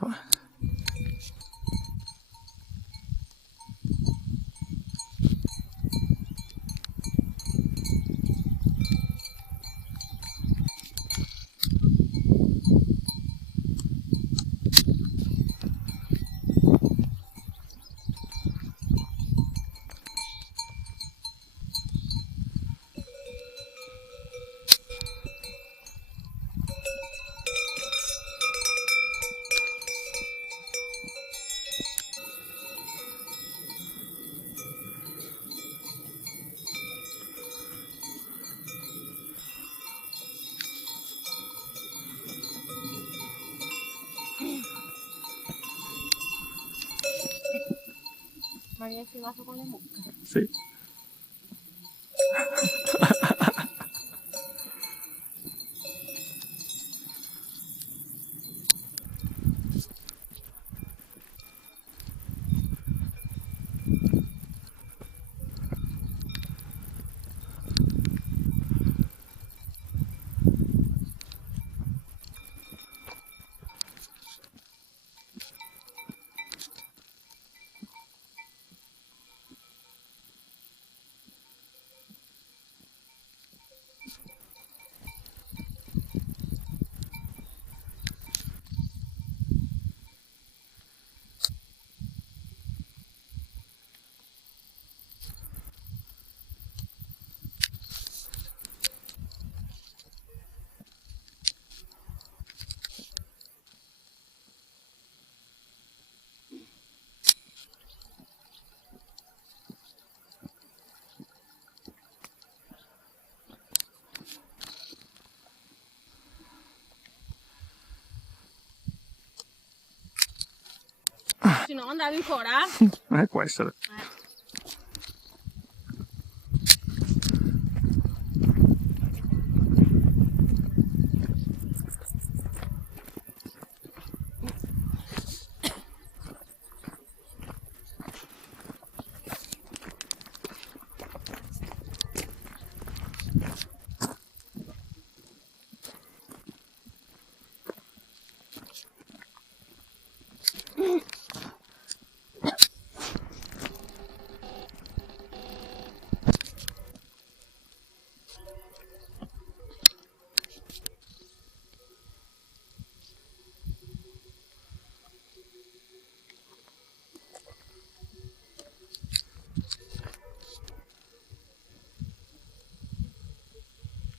so. Ma mi hai filmato con le mucche? Sì. Se no andavi ancora? Può essere.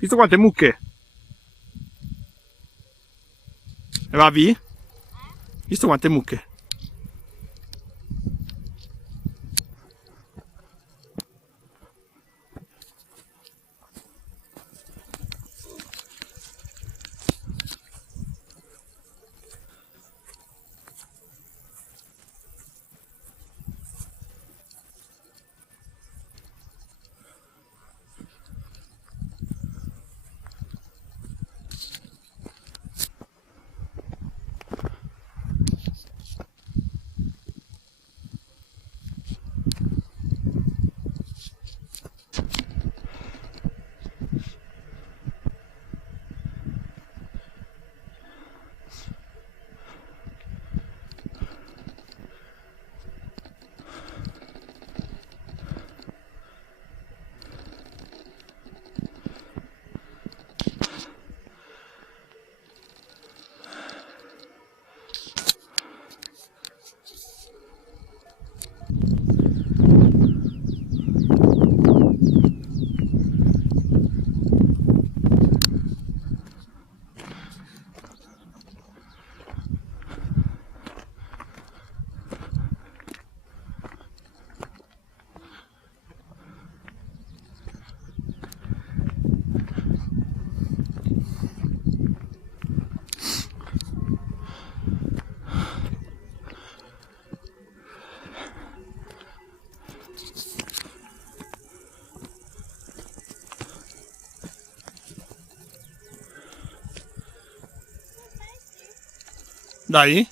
Visto quante mucche? E va via? Visto quante mucche? Dai?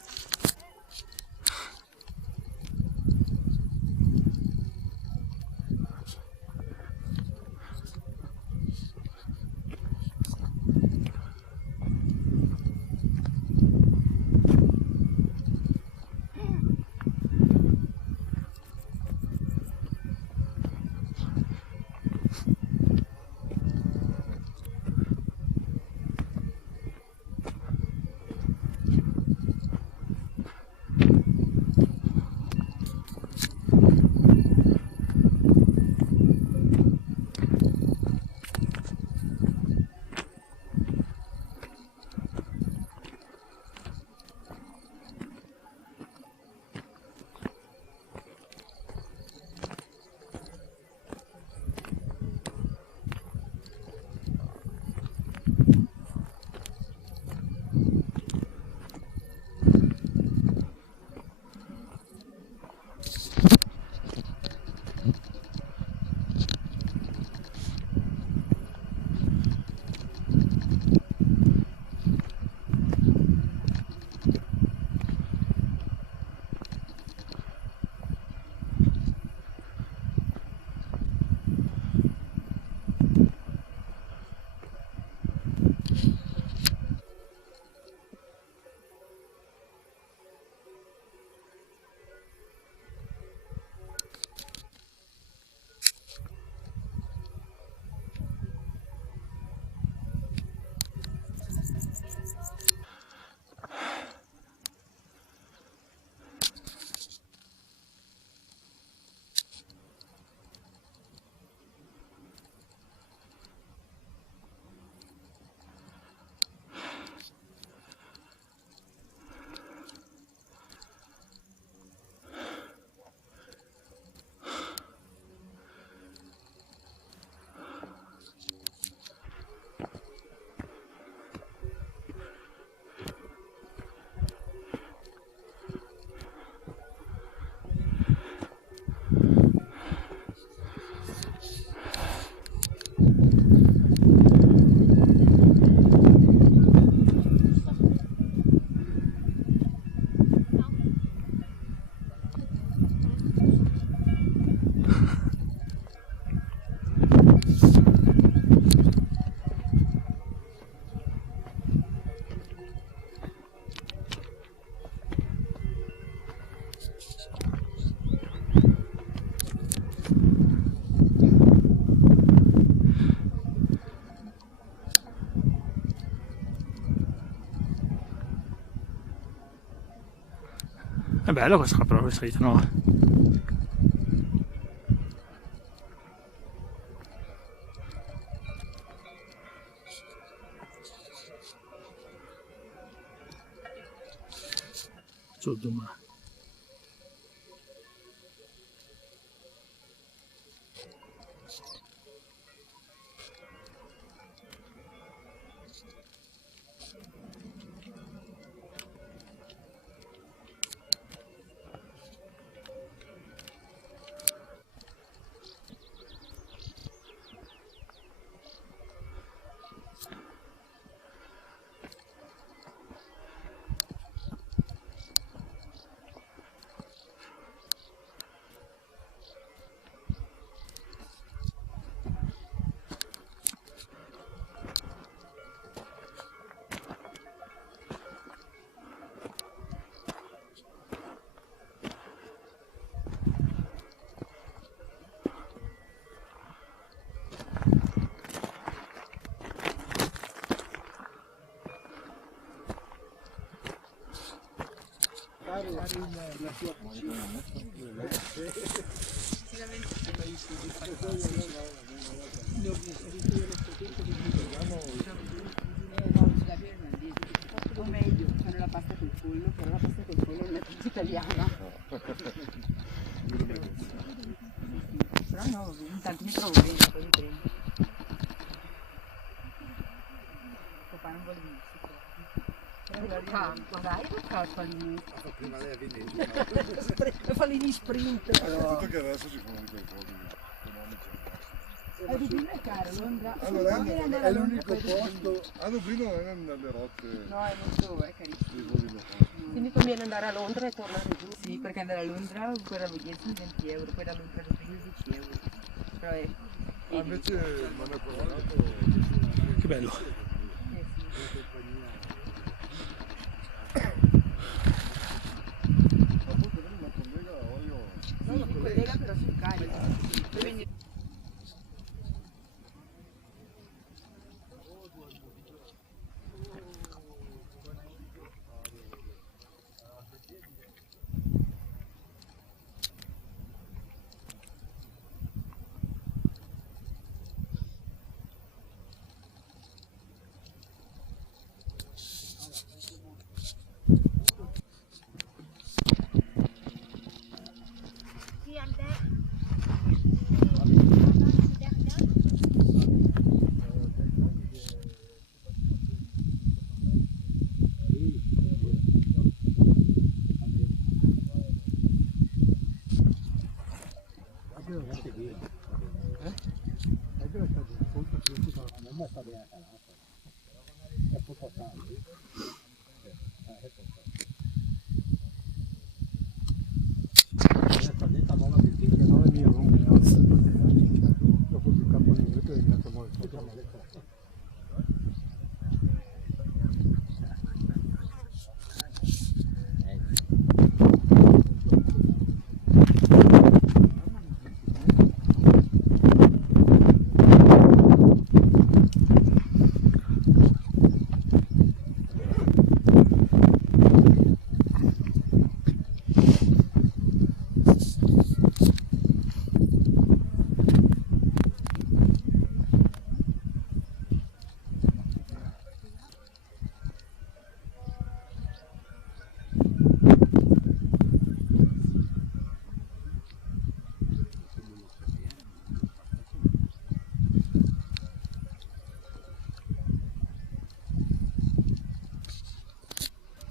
È bella questa però questa vita, no? Sotto mare. O meglio, fanno la pasta col pollo, però la pasta col pollo non è tutta italiana. Però no, intanto mi trovo bene, poi mi prendo. Papà non vuole venire. Magari lo calco all'inizio. Prima lei a Venezia. Fa lì sprint però. Tutto che adesso ci fanno quei cosi economici. È Dublino è caro, Londra. Allora, Conviene andare è a Londra, l'unico poi posto. A Dublino non è nelle rotte No, è molto, è carissimo. dei voli locali. Quindi conviene andare a Londra e tornare giù. Sì, perché andare a Londra per la Veghese 20 euro, poi da Londra a Dublino 10 euro. Però è... Ah, invece non è collegato. Che bello. sì. Le compagnie